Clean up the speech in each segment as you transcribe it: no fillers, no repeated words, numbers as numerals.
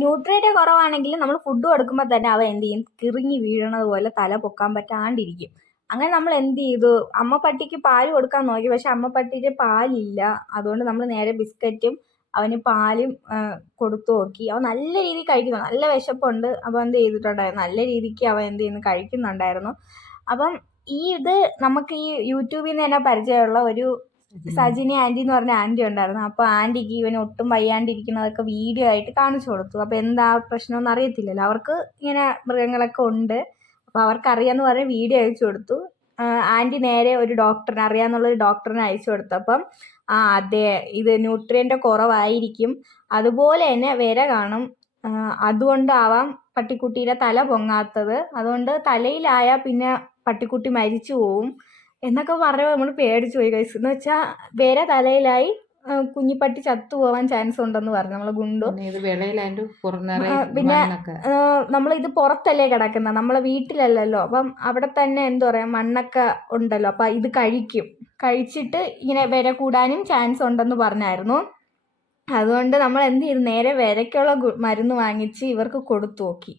Nutrient കുറവാണെങ്കിൽ നമ്മൾ food കൊടുക്കുമ്പോൾ തന്നെ അവ എന്ത് ചെയ്യും, കിറുങ്ങി വീഴണത് പോലെ തല പൊക്കാൻ പറ്റാണ്ടിരിക്കും. അങ്ങനെ നമ്മൾ എന്ത് ചെയ്തു, അമ്മ പട്ടിക്ക് പാല് കൊടുക്കാൻ നോക്കി, പക്ഷെ അമ്മ പട്ടിക്ക് പാലില്ല. അതുകൊണ്ട് നമ്മൾ നേരെ ബിസ്ക്കറ്റും അവന് പാലും കൊടുത്തു നോക്കി. അവൻ നല്ല രീതിയിൽ കഴിക്കുന്നു, നല്ല വിശപ്പുണ്ട്. അപ്പോൾ എന്ത് ചെയ്തിട്ടുണ്ടായിരുന്നു, നല്ല രീതിക്ക് അവൻ എന്ത് ചെയ്യുന്നു, കഴിക്കുന്നുണ്ടായിരുന്നു. അപ്പം ഇത് നമുക്ക് ഈ യൂട്യൂബിൽ നിന്ന് തന്നെ പരിചയമുള്ള ഒരു സജിനി ആൻറ്റി എന്ന് പറഞ്ഞ ആൻറ്റി ഉണ്ടായിരുന്നു. അപ്പോൾ ആൻറ്റിക്ക് ഇവന് ഒട്ടും വയ്യാണ്ടിരിക്കുന്നതൊക്കെ വീഡിയോ ആയിട്ട് കാണിച്ചു കൊടുത്തു. അപ്പോൾ എന്താ പ്രശ്നമെന്ന് അറിയത്തില്ലല്ലോ, അവർക്ക് ഇങ്ങനെ മൃഗങ്ങളൊക്കെ ഉണ്ട്. അപ്പോൾ അവർക്കറിയാമെന്ന് പറഞ്ഞ് വീഡിയോ അയച്ചു കൊടുത്തു. ആൻറ്റി നേരെ ഒരു ഡോക്ടറിനെ, അറിയാമെന്നുള്ളൊരു ഡോക്ടറിനെ അയച്ചു കൊടുത്തു. അപ്പം അതെ, ഇത് ന്യൂട്രിയൻ്റ് കുറവായിരിക്കും, അതുപോലെ തന്നെ വിര കാണും, അതുകൊണ്ടാവാം പട്ടിക്കുട്ടിയുടെ തല പൊങ്ങാത്തത്. അതുകൊണ്ട് തലയിലായാൽ പിന്നെ പട്ടിക്കുട്ടി മരിച്ചു പോവും എന്നൊക്കെ പറഞ്ഞപ്പോൾ നമ്മൾ പേടിച്ചു പോയി ഗൈസ്. എന്ന് വെച്ചാൽ വേറെ തലയിലായി കുഞ്ഞിപ്പട്ടി ചത്തുപോകാൻ ചാൻസ് ഉണ്ടെന്ന് പറഞ്ഞു നമ്മൾ ഗുണ്ടു. പിന്നെ നമ്മളിത് പുറത്തല്ലേ കിടക്കുന്നത്, നമ്മളെ വീട്ടിലല്ലല്ലോ. അപ്പം അവിടെ തന്നെ എന്താ പറയുക, മണ്ണൊക്കെ ഉണ്ടല്ലോ. അപ്പം ഇത് കഴിച്ചിട്ട് ഇങ്ങനെ വിര കൂടാനും ചാൻസ് ഉണ്ടെന്ന് പറഞ്ഞായിരുന്നു. അതുകൊണ്ട് നമ്മൾ എന്ത് ചെയ്തു, നേരെ വിരയ്ക്കുള്ള മരുന്ന് വാങ്ങിച്ച് ഇവർക്ക് കൊടുത്തു നോക്കി.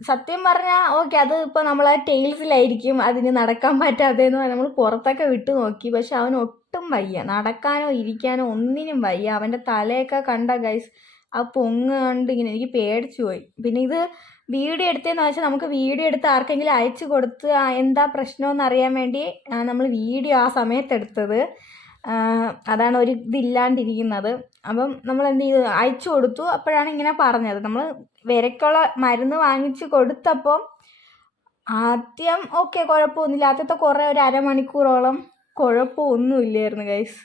സത്യം പറഞ്ഞാൽ ഓക്കെ, അത് ഇപ്പോൾ നമ്മളെ ടെയിൽസിലായിരിക്കും അതിന് നടക്കാൻ പറ്റാത്തതെന്ന് പറഞ്ഞാൽ നമ്മൾ പുറത്തൊക്കെ വിട്ടു നോക്കി. പക്ഷെ അവന് ഒട്ടും വയ്യ, നടക്കാനോ ഇരിക്കാനോ ഒന്നിനും വയ്യ. അവൻ്റെ തലയൊക്കെ കണ്ട ഗൈസ്, ആ പൊങ്ങ് കണ്ട് ഇങ്ങനെ എനിക്ക് പേടിച്ചു പോയി. പിന്നെ ഇത് വീഡിയോ എടുത്തതെന്ന് വെച്ചാൽ നമുക്ക് വീഡിയോ എടുത്ത് ആർക്കെങ്കിലും അയച്ചു കൊടുത്ത് എന്താ പ്രശ്നമെന്ന് അറിയാൻ വേണ്ടി നമ്മൾ വീഡിയോ ആ സമയത്ത് എടുത്തത്. അതാണ് ഒരു ഇതില്ലാണ്ടിരിക്കുന്നത്. അപ്പം നമ്മൾ എന്ത് ചെയ്തു, അയച്ചു കൊടുത്തു. അപ്പോഴാണ് ഇങ്ങനെ പറഞ്ഞത്. നമ്മൾ വിരക്കുള്ള മരുന്ന് വാങ്ങിച്ച് കൊടുത്തപ്പം ആദ്യം ഓക്കെ, കുഴപ്പമൊന്നുമില്ല. ആദ്യത്തെ കുറേ ഒരു അരമണിക്കൂറോളം കുഴപ്പമൊന്നുമില്ലായിരുന്നു ഗൈസ്.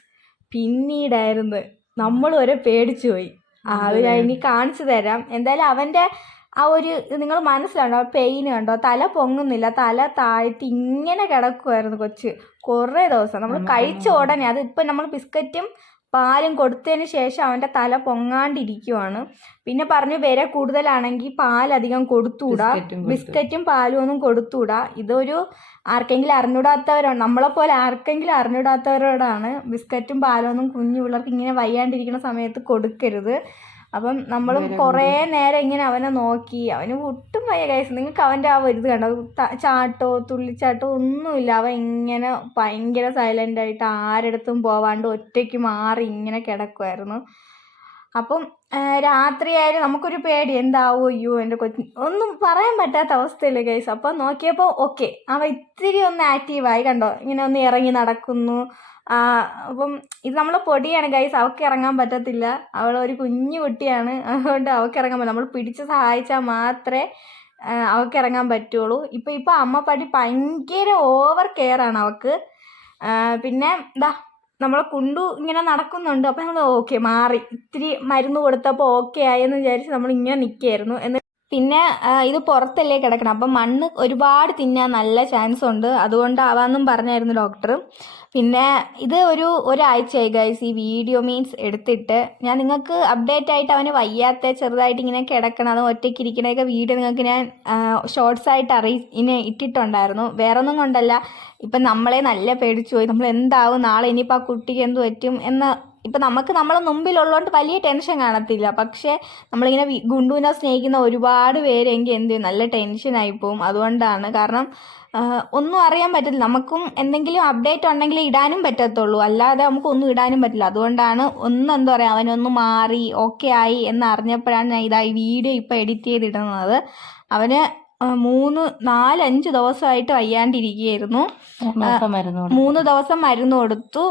പിന്നീടായിരുന്നു നമ്മൾ വരെ പേടിച്ചു പോയി. അത് ഞാൻ ഇനി കാണിച്ചു തരാം. എന്തായാലും അവൻ്റെ ആ ഒരു നിങ്ങൾ മനസ്സിലാണ്ടോ, പെയിൻ കണ്ടോ, തല പൊങ്ങുന്നില്ല, തല താഴ്ത്തി ഇങ്ങനെ കിടക്കുമായിരുന്നു കൊച്ച് കുറേ ദിവസം. നമ്മൾ കഴിച്ച ഉടനെ, അത് ഇപ്പം നമ്മൾ ബിസ്ക്കറ്റും പാലും കൊടുത്തതിന് ശേഷം അവൻ്റെ തല പൊങ്ങാണ്ടിരിക്കുവാണ്. പിന്നെ പറഞ്ഞു വിര കൂടുതലാണെങ്കിൽ പാലധികം കൊടുത്തുകൂടാ, ബിസ്ക്കറ്റും പാലും ഒന്നും കൊടുത്തുകൂടാ. ഇതൊരു ആർക്കെങ്കിലും നമ്മളെപ്പോലെ ആർക്കെങ്കിലും അറിഞ്ഞൂടാത്തവരോടാണ് ബിസ്ക്കറ്റും പാലും ഒന്നും കുഞ്ഞു പിള്ളേർക്ക് ഇങ്ങനെ വയ്യാണ്ടിരിക്കുന്ന സമയത്ത് കൊടുക്കരുത്. അപ്പം നമ്മളും കുറേ നേരം ഇങ്ങനെ അവനെ നോക്കി. അവന് ഒട്ടും വയ്യ ഗൈസ്. നിങ്ങൾക്ക് അവൻ്റെ ആ ഒരു ഇത് കണ്ടോ, ചാട്ടോ തുള്ളിച്ചാട്ടോ ഒന്നുമില്ല. അവൻ ഇങ്ങനെ ഭയങ്കര സൈലൻ്റായിട്ട് ആരെടുത്തും പോവാണ്ട് ഒറ്റയ്ക്ക് മാറി ഇങ്ങനെ കിടക്കുമായിരുന്നു. അപ്പം രാത്രിയായാലും നമുക്കൊരു പേടി, എന്താവോ അയ്യോ എൻ്റെ കൊച്ചു, ഒന്നും പറയാൻ പറ്റാത്ത അവസ്ഥയില്ലേ ഗൈസ്. അപ്പം നോക്കിയപ്പോൾ ഓക്കെ, അവൻ ഇത്തിരി ഒന്ന് ആക്റ്റീവായി കണ്ടോ, ഇങ്ങനെ ഒന്ന് ഇറങ്ങി നടക്കുന്നു. അപ്പം ഇത് നമ്മൾ പൊടിയാണ് ഗൈസ്, അവൾക്ക് ഇറങ്ങാൻ പറ്റത്തില്ല. അവളൊരു കുഞ്ഞു കുട്ടിയാണ്, അതുകൊണ്ട് അവൾക്ക് ഇറങ്ങാൻ പറ്റില്ല. നമ്മൾ പിടിച്ച് സഹായിച്ചാൽ മാത്രമേ അവൾക്ക് ഇറങ്ങാൻ പറ്റുള്ളൂ. ഇപ്പം അമ്മ പട്ടി ഭയങ്കര ഓവർ കെയർ ആണ് അവൾക്ക്. പിന്നെ എന്താ, നമ്മളെ കുണ്ടു ഇങ്ങനെ നടക്കുന്നുണ്ട്. അപ്പം നമ്മൾ ഓക്കെ മാറി, ഇത്തിരി മരുന്ന് കൊടുത്തപ്പോൾ ഓക്കെ ആയെന്ന് വിചാരിച്ച് നമ്മൾ ഇങ്ങനെ നിൽക്കുകയായിരുന്നു. പിന്നെ ഇത് പുറത്തല്ലേ കിടക്കണം, അപ്പം മണ്ണ് ഒരുപാട് തിന്നാൻ നല്ല ചാൻസ് ഉണ്ട്, അതുകൊണ്ടാവാമെന്നും പറഞ്ഞായിരുന്നു ഡോക്ടർ. പിന്നെ ഇത് ഒരാഴ്ചയായി ഗൈസ് ഈ വീഡിയോ എടുത്തിട്ട്. ഞാൻ നിങ്ങൾക്ക് അപ്ഡേറ്റ് ആയിട്ട് അവന് വയ്യാത്ത ചെറുതായിട്ട് ഇങ്ങനെ കിടക്കണം, അത് ഒറ്റയ്ക്ക് ഇരിക്കണതൊക്കെ വീഡിയോ നിങ്ങൾക്ക് ഞാൻ ഷോർട്സ് ആയിട്ട് ഇങ്ങനെ ഇട്ടിട്ടുണ്ടായിരുന്നു. വേറെ ഒന്നും കൊണ്ടല്ല, ഇപ്പം നമ്മളെ നല്ല പേടിച്ചു പോയി. നമ്മൾ എന്താവും നാളെ, ഇനിയിപ്പോൾ ആ കുട്ടിക്ക് എന്ത് പറ്റും എന്ന്. ഇപ്പം നമുക്ക് നമ്മളെ മുമ്പിലുള്ളതുകൊണ്ട് വലിയ ടെൻഷൻ കാണത്തില്ല. പക്ഷേ നമ്മളിങ്ങനെ ഗുണ്ടുവിനെ സ്നേഹിക്കുന്ന ഒരുപാട് പേരെങ്കിൽ എന്ത് ചെയ്യും, നല്ല ടെൻഷനായി പോവും. അതുകൊണ്ടാണ്, കാരണം ഒന്നും അറിയാൻ പറ്റില്ല. നമുക്കും എന്തെങ്കിലും അപ്ഡേറ്റ് ഉണ്ടെങ്കിൽ ഇടാനും പറ്റത്തുള്ളൂ, അല്ലാതെ നമുക്കൊന്നും ഇടാനും പറ്റില്ല. അതുകൊണ്ടാണ് എന്താ പറയുക, അവനൊന്ന് മാറി ഓക്കെ ആയി എന്ന് അറിഞ്ഞപ്പോഴാണ് ഞാൻ ഈ വീഡിയോ ഇപ്പോൾ എഡിറ്റ് ചെയ്തിടുന്നത്. അവന് 3-4-5 ദിവസമായിട്ട് വയ്യാണ്ടിരിക്കുകയായിരുന്നു. 3 ദിവസം മരുന്ന് കൊടുത്തു.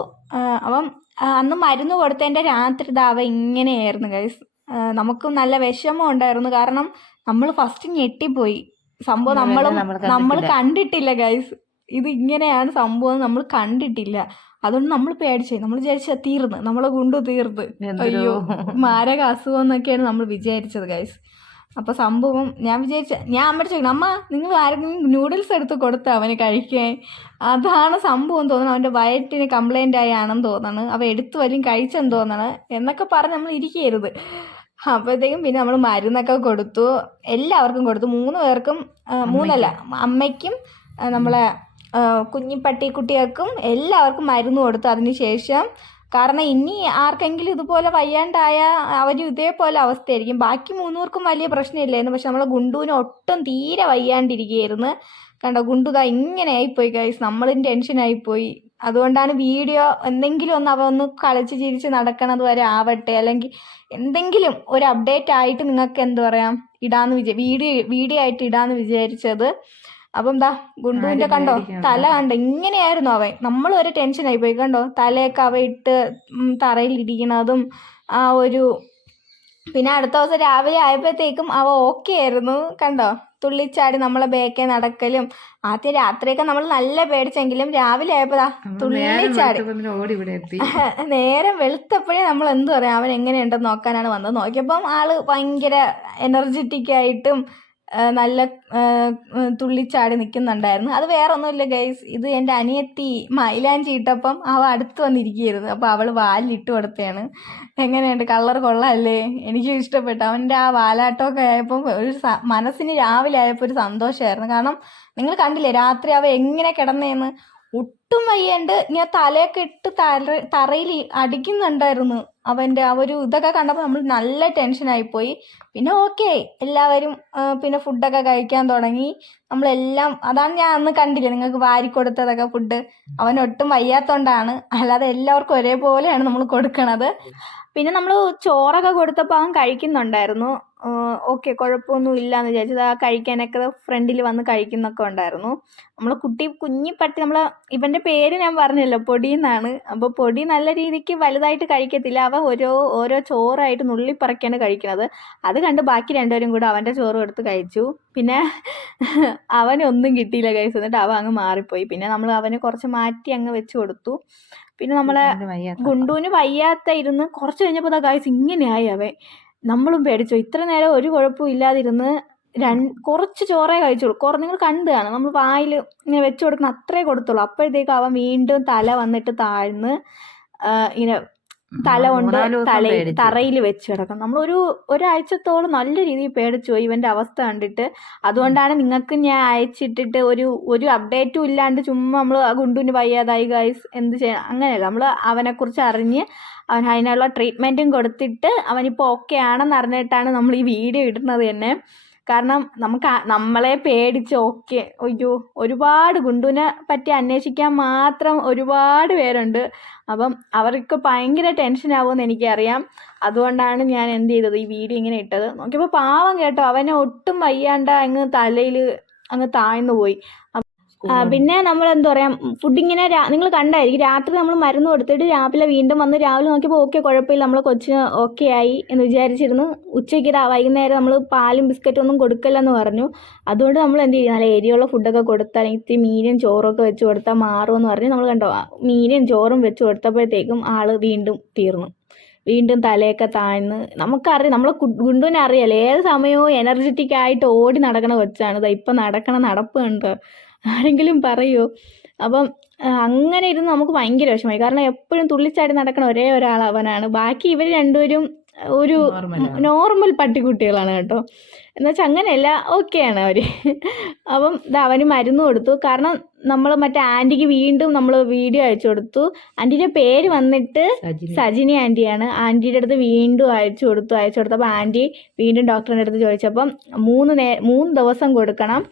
അപ്പം അന്ന് മരുന്ന് കൊടുത്തതിൻ്റെ രാത്രി അവ ഇങ്ങനെയായിരുന്നു ഗൈസ്. നമുക്കും നല്ല വിഷമം ഉണ്ടായിരുന്നു, കാരണം നമ്മൾ ഫസ്റ്റ് ഞെട്ടിപ്പോയി. സംഭവം നമ്മൾ കണ്ടിട്ടില്ല ഗൈസ്, ഇത് ഇങ്ങനെയാണ് സംഭവം നമ്മൾ കണ്ടിട്ടില്ല. അതുകൊണ്ട് നമ്മൾ പേടിച്ചു, നമ്മൾ വിചാരിച്ച തീർന്ന്, നമ്മളെ കൊണ്ട് തീർന്ന്, അയ്യോ മാരക അസുഖം എന്നൊക്കെയാണ് നമ്മൾ വിചാരിച്ചത് ഗൈസ്. അപ്പോൾ സംഭവം ഞാൻ അമ്മയോട് ചോദിക്കണം, അമ്മ നിങ്ങൾ ആരെങ്കിലും നൂഡിൽസ് എടുത്ത് കൊടുത്ത അവന് കഴിക്കാൻ, അതാണ് സംഭവം തോന്നുന്നു. അവൻ്റെ വയറ്റിന് കംപ്ലൈൻ്റ് ആയാണെന്ന് തോന്നണം, അവ എടുത്തു വരും കഴിച്ചെന്ന് തോന്നണം എന്നൊക്കെ പറഞ്ഞ് നമ്മൾ ഇരിക്കരുത്. അപ്പോഴത്തേക്കും പിന്നെ നമ്മൾ മരുന്നൊക്കെ കൊടുത്തു, എല്ലാവർക്കും കൊടുത്തു. 3 പേർക്കും, 3 അമ്മയ്ക്കും നമ്മളെ കുഞ്ഞിപ്പട്ടി കുട്ടികൾക്കും എല്ലാവർക്കും മരുന്ന് കൊടുത്തു. അതിന് ശേഷം കാരണം ഇനി ആർക്കെങ്കിലും ഇതുപോലെ വയ്യാണ്ടായ അവരും ഇതേപോലെ അവസ്ഥയായിരിക്കും. ബാക്കി 3 പേർക്കും വലിയ പ്രശ്നമില്ലായിരുന്നു. പക്ഷെ നമ്മളെ ഗുണ്ടുവിന് ഒട്ടും തീരെ വയ്യാണ്ടിരിക്കുകയായിരുന്നു. കണ്ടോ, ഗുണ്ടുതാ ഇങ്ങനെ ആയിപ്പോയി ഗൈസ്. നമ്മളും ടെൻഷനായിപ്പോയി. അതുകൊണ്ടാണ് വീഡിയോ എന്തെങ്കിലും ഒന്ന് അവ ഒന്ന് കളിച്ച് ചിരിച്ച് നടക്കണത് വരെ ആവട്ടെ, അല്ലെങ്കിൽ എന്തെങ്കിലും ഒരു അപ്ഡേറ്റ് ആയിട്ട് നിങ്ങൾക്ക് എന്താ പറയാം ഇടാന്ന് വീഡിയോ ആയിട്ട് ഇടാന്ന് വിചാരിച്ചത്. അപ്പം ദാ ഗുണ്ടുവിൻ്റെ കണ്ടോ തല കണ്ടോ, ഇങ്ങനെയായിരുന്നു അവൻ. നമ്മൾ ഒരു ടെൻഷനായി പോയി. കണ്ടോ തലയൊക്കെ അവ ഇട്ട് തറയിൽ ഇടിക്കണതും ആ ഒരു. പിന്നെ അടുത്ത ദിവസം രാവിലെ ആയപ്പോഴത്തേക്കും അവ ഓക്കെ ആയിരുന്നു. കണ്ടോ തുള്ളിച്ചാടി നമ്മളെ ബേക്കെ നടക്കലും. ആദ്യം രാത്രിയൊക്കെ നമ്മൾ നല്ല പേടിച്ചെങ്കിലും രാവിലെ ആയപ്പോഴാ തുള്ളിച്ചാടി. നേരം വെളുത്തപ്പോഴേ നമ്മൾ എന്തു പറയാം അവൻ എങ്ങനെയുണ്ടെന്ന് നോക്കാനാണ് വന്നത്. നോക്കിയപ്പം ആള് ഭയങ്കര എനർജറ്റിക് ആയിട്ടും നല്ല തുള്ളിച്ചാടി നിൽക്കുന്നുണ്ടായിരുന്നു. അത് വേറെ ഒന്നുമില്ല ഗൈസ്, ഇത് എൻ്റെ അനിയത്തി മൈലാഞ്ചി ഇട്ടപ്പം അവ അടുത്ത് വന്നിരിക്കുകയായിരുന്നു. അപ്പോൾ അവൾ വാലിലിട്ട് കൊടുത്തതാണ്. എങ്ങനെയുണ്ട്, കളർ കൊള്ളാമല്ലേ? എനിക്കും ഇഷ്ടപ്പെട്ടു. അവൻ്റെ ആ വാലാട്ടമൊക്കെ ആയപ്പോൾ ഒരു മനസ്സിന് രാവിലെ ആയപ്പോൾ ഒരു സന്തോഷമായിരുന്നു. കാരണം നിങ്ങൾ കണ്ടില്ലേ രാത്രി അവ എങ്ങനെ കിടന്നേന്ന്, ഒട്ടും വയ്യാണ്ട് ഇങ്ങനെ തലയൊക്കെ ഇട്ട് തറയിൽ അടിക്കുന്നുണ്ടായിരുന്നു. അവൻ്റെ ആ ഒരു ഇതൊക്കെ കണ്ടപ്പോൾ നമ്മൾ നല്ല ടെൻഷനായിപ്പോയി. പിന്നെ ഓക്കെ എല്ലാവരും പിന്നെ ഫുഡൊക്കെ കഴിക്കാൻ തുടങ്ങി. നമ്മളെല്ലാം അതാണ് ഞാൻ അന്ന് കണ്ടില്ലേ നിങ്ങൾക്ക് വാരിക്കൊടുത്തതൊക്കെ ഫുഡ്. അവനൊട്ടും വയ്യാത്തോണ്ടാണ്, അല്ലാതെ എല്ലാവർക്കും ഒരേപോലെയാണ് നമ്മൾ കൊടുക്കണത്. പിന്നെ നമ്മൾ ചോറൊക്കെ കൊടുത്തപ്പോൾ അവൻ കഴിക്കുന്നുണ്ടായിരുന്നു. ഓക്കെ കുഴപ്പമൊന്നും ഇല്ലയെന്ന് വിചാരിച്ചത്. ആ കഴിക്കാനൊക്കെ ഫ്രണ്ടിൽ വന്ന് കഴിക്കുന്നൊക്കെ ഉണ്ടായിരുന്നു. നമ്മൾ കുഞ്ഞിപ്പട്ടി ഇവൻ്റെ പേര് ഞാൻ പറഞ്ഞല്ലോ പൊടി എന്നാണ്. അപ്പോൾ പൊടി നല്ല രീതിക്ക് വലുതായിട്ട് കഴിക്കത്തില്ല. അവൻ ഓരോ ചോറായിട്ട് നുള്ളിപ്പറക്കാണ് കഴിക്കുന്നത്. അത് കണ്ട് ബാക്കി രണ്ടുപേരും കൂടെ അവൻ്റെ ചോറും എടുത്ത് കഴിച്ചു. പിന്നെ അവനൊന്നും കിട്ടിയില്ല കഴിച്ചു. എന്നിട്ട് അവൻ അങ്ങ് മാറിപ്പോയി. പിന്നെ നമ്മൾ അവന് കുറച്ച് മാറ്റി അങ്ങ് വെച്ച് കൊടുത്തു. പിന്നെ നമ്മളെ ഗുണ്ടുവിന് വയ്യാത്ത ഇരുന്ന് കുറച്ച് കഴിഞ്ഞപ്പോൾ ഗൈസ് ഇങ്ങനെയായി അവൻ. നമ്മളും പേടിച്ചു. ഇത്ര നേരം ഒരു കുഴപ്പവും ഇല്ലാതിരുന്ന് കുറച്ച് ചോറേ കഴിച്ചോളൂ. നിങ്ങൾ കണ്ടു കാണും, നമ്മൾ വായിൽ ഇങ്ങനെ വെച്ച് കൊടുക്കുന്ന അത്രേ കൊടുത്തുള്ളൂ. അപ്പോഴത്തേക്ക് അവൻ വീണ്ടും തല വന്നിട്ട് താഴ്ന്ന് ഇങ്ങനെ തല കൊണ്ട് തറയിൽ വെച്ച് കിടക്കും. നമ്മൾ ഒരാഴ്ചത്തോളം നല്ല രീതിയിൽ പേടിച്ചു പോയി ഇവൻ്റെ അവസ്ഥ കണ്ടിട്ട്. അതുകൊണ്ടാണ് നിങ്ങൾക്ക് ഞാൻ അയച്ചിട്ടിട്ട് ഒരു അപ്ഡേറ്റും ഇല്ലാണ്ട് ചുമ്മാ നമ്മൾ ആ ഗുണ്ടുവിന് വയ്യാതായി ഗൈസ് എന്ത് ചെയ്യണം അങ്ങനെയല്ല. നമ്മൾ അവനെക്കുറിച്ച് അറിഞ്ഞ് അവൻ അതിനുള്ള ട്രീറ്റ്മെൻറ്റും കൊടുത്തിട്ട് അവനിപ്പോൾ ഓക്കെ ആണെന്ന് അറിഞ്ഞിട്ടാണ് നമ്മൾ ഈ വീഡിയോ ഇടുന്നത് തന്നെ. കാരണം നമ്മളെ പേടിച്ച് ഓക്കെ അയ്യോ ഒരുപാട് ഗുണ്ടുവിനെ പറ്റി അന്വേഷിക്കാൻ മാത്രം ഒരുപാട് പേരുണ്ട്. അപ്പം അവർക്ക് ഭയങ്കര ടെൻഷനാവുമെന്ന് എനിക്കറിയാം. അതുകൊണ്ടാണ് ഞാൻ എന്ത് ചെയ്തത് ഈ വീഡിയോ ഇങ്ങനെ ഇട്ടത്. നോക്കിയപ്പോൾ പാവം കേട്ടോ, അവനെ ഒട്ടും വയ്യാണ്ട അങ്ങ് തലയിൽ അങ്ങ് താഴ്ന്നു പോയി. പിന്നെ നമ്മൾ എന്താ പറയുക ഫുഡിങ്ങനെ നിങ്ങൾ കണ്ടായിരിക്കും രാത്രി നമ്മൾ മരുന്ന് കൊടുത്തിട്ട് രാവിലെ വീണ്ടും വന്ന് രാവിലെ നോക്കിയപ്പോൾ ഓക്കെ കുഴപ്പമില്ല നമ്മൾ കൊച്ചിന് ഓക്കെ ആയി എന്ന് വിചാരിച്ചിരുന്നു. ഉച്ചയ്ക്ക് വൈകുന്നേരം നമ്മൾ പാലും ബിസ്ക്കറ്റും ഒന്നും കൊടുക്കില്ലെന്ന് പറഞ്ഞു. അതുകൊണ്ട് നമ്മൾ എന്ത് ചെയ്യും നല്ല എരിയുള്ള ഫുഡൊക്കെ കൊടുത്താൽ ഇത്തിരി മീനും ചോറൊക്കെ വെച്ച് കൊടുത്താൽ മാറുമെന്ന് പറഞ്ഞ് നമ്മൾ കണ്ടോ മീനും ചോറും വെച്ച് കൊടുത്തപ്പോഴത്തേക്കും ആൾ വീണ്ടും തീർന്നു. വീണ്ടും തലയൊക്കെ താഴ്ന്ന്. നമുക്കറിയാം നമ്മളെ ഗുണ്ടുവിനെ അറിയാലോ ഏത് സമയവും എനർജറ്റിക് ആയിട്ട് ഓടി നടക്കണ കൊച്ചാണ്. ഇപ്പം നടക്കണ നടപ്പ് കണ്ടോ, ആരെങ്കിലും പറയുമോ? അപ്പം അങ്ങനെ ഇരുന്ന് നമുക്ക് ഭയങ്കര വിഷമമായി. കാരണം എപ്പോഴും തുള്ളിച്ചാടി നടക്കണ ഒരേ ഒരാൾ അവനാണ്. ബാക്കി ഇവർ രണ്ടുപേരും ഒരു നോർമൽ പട്ടിക്കുട്ടികളാണ് കേട്ടോ. എന്നുവെച്ചാൽ അങ്ങനെയല്ല ഓക്കെയാണ് അവർ. അപ്പം അവന് മരുന്ന് കൊടുത്തു. കാരണം നമ്മൾ മറ്റേ ആൻറ്റിക്ക് വീണ്ടും നമ്മൾ വീഡിയോ അയച്ചു കൊടുത്തു. ആൻറ്റീൻ്റെ പേര് വന്നിട്ട് സജിനി ആൻറ്റിയാണ്. ആൻറ്റിയുടെ അടുത്ത് വീണ്ടും അയച്ചു കൊടുത്തപ്പോൾ ആൻറ്റി വീണ്ടും ഡോക്ടറിൻ്റെ അടുത്ത് ചോദിച്ചപ്പം 3 ദിവസം കൊടുക്കണം.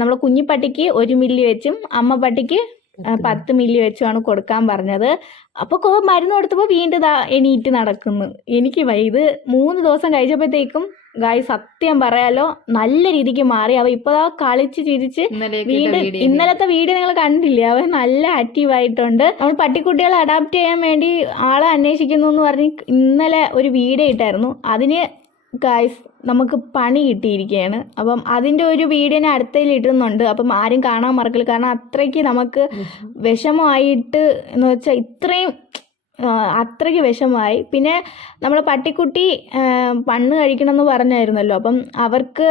നമ്മൾ കുഞ്ഞിപ്പട്ടിക്ക് 1 മില്ലി വെച്ചും അമ്മ പട്ടിക്ക് 10 മില്ലി വെച്ചുമാണ് കൊടുക്കാൻ പറഞ്ഞത്. അപ്പോൾ മരുന്ന് കൊടുത്തപ്പോൾ വീണ്ടും എണീറ്റ് നടക്കുന്നു. എനിക്ക് ഇത് 3 ദിവസം കഴിച്ചപ്പോഴത്തേക്കും ഗായ് സത്യം പറയാലോ നല്ല രീതിക്ക് മാറി. അവ ഇപ്പോൾ കളിച്ച് ചിരിച്ച് വീണ്ടും ഇന്നലത്തെ വീഡിയോ നിങ്ങൾ കണ്ടില്ലേ, അവൻ നല്ല ആക്റ്റീവായിട്ടുണ്ട്. നമ്മൾ പട്ടിക്കുട്ടികളെ അഡാപ്റ്റ് ചെയ്യാൻ വേണ്ടി ആളെ അന്വേഷിക്കുന്നു എന്ന് പറഞ്ഞ് ഇന്നലെ ഒരു വീഡിയോ ഇട്ടായിരുന്നു. അതിന് ഗായ്സ് നമുക്ക് പണി കിട്ടിയിരിക്കുകയാണ്. അപ്പം അതിൻ്റെ ഒരു വീഡിയോ ഞാൻ അടുത്തതിൽ ഇടുന്നുണ്ട്. അപ്പം ആരും കാണാൻ മറക്കില്ല. കാരണം അത്രയ്ക്ക് നമുക്ക് വിഷമമായിട്ട് എന്ന് വെച്ചാൽ അത്രയ്ക്ക് വിഷമമായി. പിന്നെ നമ്മൾ പട്ടിക്കുട്ടി മണ്ണ് കഴിക്കണമെന്ന് പറഞ്ഞായിരുന്നല്ലോ. അപ്പം അവർക്ക്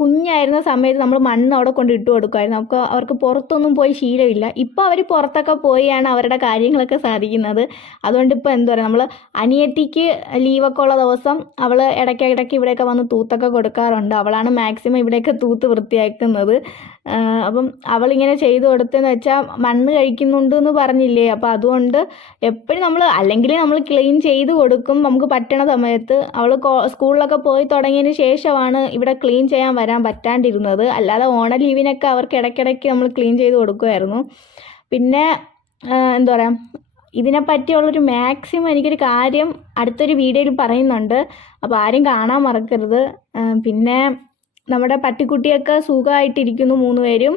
കുഞ്ഞായിരുന്ന സമയത്ത് നമ്മൾ മണ്ണ് അവിടെ കൊണ്ട് ഇട്ട് കൊടുക്കുമായിരുന്നു. അപ്പോൾ അവർക്ക് പുറത്തൊന്നും പോയി ശീലമില്ല. ഇപ്പോൾ അവർ പുറത്തൊക്കെ പോയാണ് അവരുടെ കാര്യങ്ങളൊക്കെ സാധിക്കുന്നത്. അതുകൊണ്ട് ഇപ്പോൾ എന്താ പറയുക നമ്മൾ അനിയത്തിക്ക് ലീവൊക്കെ ഉള്ള ദിവസം അവൾ ഇടയ്ക്കിടയ്ക്ക് ഇവിടെയൊക്കെ വന്ന് തൂത്തൊക്കെ കൊടുക്കാറുണ്ട്. അവളാണ് മാക്സിമം ഇവിടെയൊക്കെ തൂത്ത് വൃത്തിയാക്കുന്നത്. അപ്പം അവളിങ്ങനെ ചെയ്തു കൊടുത്തതെന്ന് വെച്ചാൽ മണ്ണ് കഴിക്കുന്നുണ്ട് എന്ന് പറഞ്ഞില്ലേ, അപ്പോൾ അതുകൊണ്ട് എപ്പോഴും നമ്മൾ അല്ലെങ്കിൽ നമ്മൾ ക്ലീൻ ചെയ്ത് കൊടുക്കും നമുക്ക് പറ്റണ സമയത്ത്. അവൾ സ്കൂളിലൊക്കെ പോയി തുടങ്ങിയതിന് ശേഷമാണ് ഇവിടെ ക്ലീൻ ചെയ്യാൻ വരാൻ പറ്റാണ്ടിരുന്നത്. അല്ലാതെ ഓണ ലീവിനൊക്കെ അവർക്ക് ഇടയ്ക്കിടയ്ക്ക് നമ്മൾ ക്ലീൻ ചെയ്ത് കൊടുക്കുമായിരുന്നു. പിന്നെ എന്താ പറയുക, ഇതിനെപ്പറ്റിയുള്ളൊരു മാക്സിമം എനിക്കൊരു കാര്യം അടുത്തൊരു വീഡിയോയിൽ പറയുന്നുണ്ട്, അപ്പോൾ ആരും കാണാൻ മറക്കരുത്. പിന്നെ നമ്മുടെ പട്ടിക്കുട്ടിയൊക്കെ സുഖമായിട്ടിരിക്കുന്നു 3 പേരും.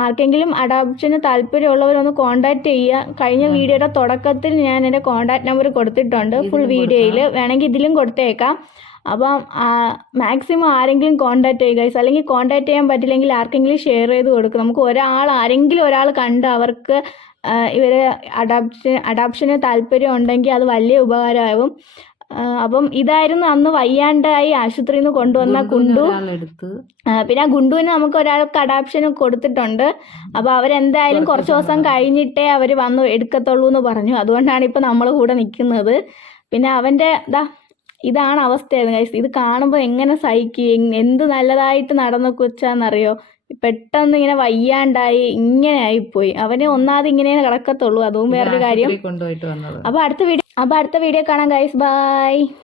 ആർക്കെങ്കിലും അഡോപ്ഷന് താല്പര്യമുള്ളവരൊന്ന് കോൺടാക്ട് ചെയ്യുക. കഴിഞ്ഞ വീഡിയോയുടെ തുടക്കത്തിൽ ഞാൻ എൻ്റെ കോൺടാക്ട് നമ്പർ കൊടുത്തിട്ടുണ്ട് ഫുൾ വീഡിയോയിൽ, വേണമെങ്കിൽ ഇതിലും കൊടുത്തേക്കാം. അപ്പം മാക്സിമം ആരെങ്കിലും കോൺടാക്ട് ചെയ്യുക ഗൈസ്. അല്ലെങ്കിൽ കോൺടാക്ട് ചെയ്യാൻ പറ്റില്ലെങ്കിൽ ആർക്കെങ്കിലും ഷെയർ ചെയ്ത് കൊടുക്കും. നമുക്ക് ആരെങ്കിലും ഒരാൾ കണ്ട് അവർക്ക് ഇവരെ അഡോപ്ഷന് താല്പര്യം ഉണ്ടെങ്കിൽ അത് വലിയ ഉപകാരമാകും. അപ്പം ഇതായിരുന്നു അന്ന് വയ്യാണ്ടായി ആശുപത്രിയിൽ നിന്ന് കൊണ്ടുവന്ന ഗുണ്ടു. പിന്നെ ആ ഗുണ്ടുവിന് നമുക്ക് ഒരാൾക്ക് അഡോപ്ഷന് കൊടുത്തിട്ടുണ്ട്. അപ്പോൾ അവരെന്തായാലും കുറച്ച് ദിവസം കഴിഞ്ഞിട്ടേ അവർ വന്ന് എടുക്കത്തുള്ളൂ എന്ന് പറഞ്ഞു. അതുകൊണ്ടാണ് ഇപ്പം നമ്മൾ കൂടെ നിൽക്കുന്നത്. പിന്നെ അവൻ്റെ ഇതാണ് അവസ്ഥയായിരുന്നു ഗൈസ്. ഇത് കാണുമ്പോൾ എങ്ങനെ സഹിക്കും, എന്ത് നല്ലതായിട്ട് നടന്ന കൊച്ചാന്നറിയോ, പെട്ടെന്ന് ഇങ്ങനെ വയ്യാണ്ടായി ഇങ്ങനെ ആയിപ്പോയി. അവന് ഒന്നാമത് ഇങ്ങനെ കിടക്കത്തുള്ളൂ, അതും വേറൊരു കാര്യം. അപ്പോൾ അടുത്ത വീഡിയോ കാണാം ഗൈസ്. ബൈ.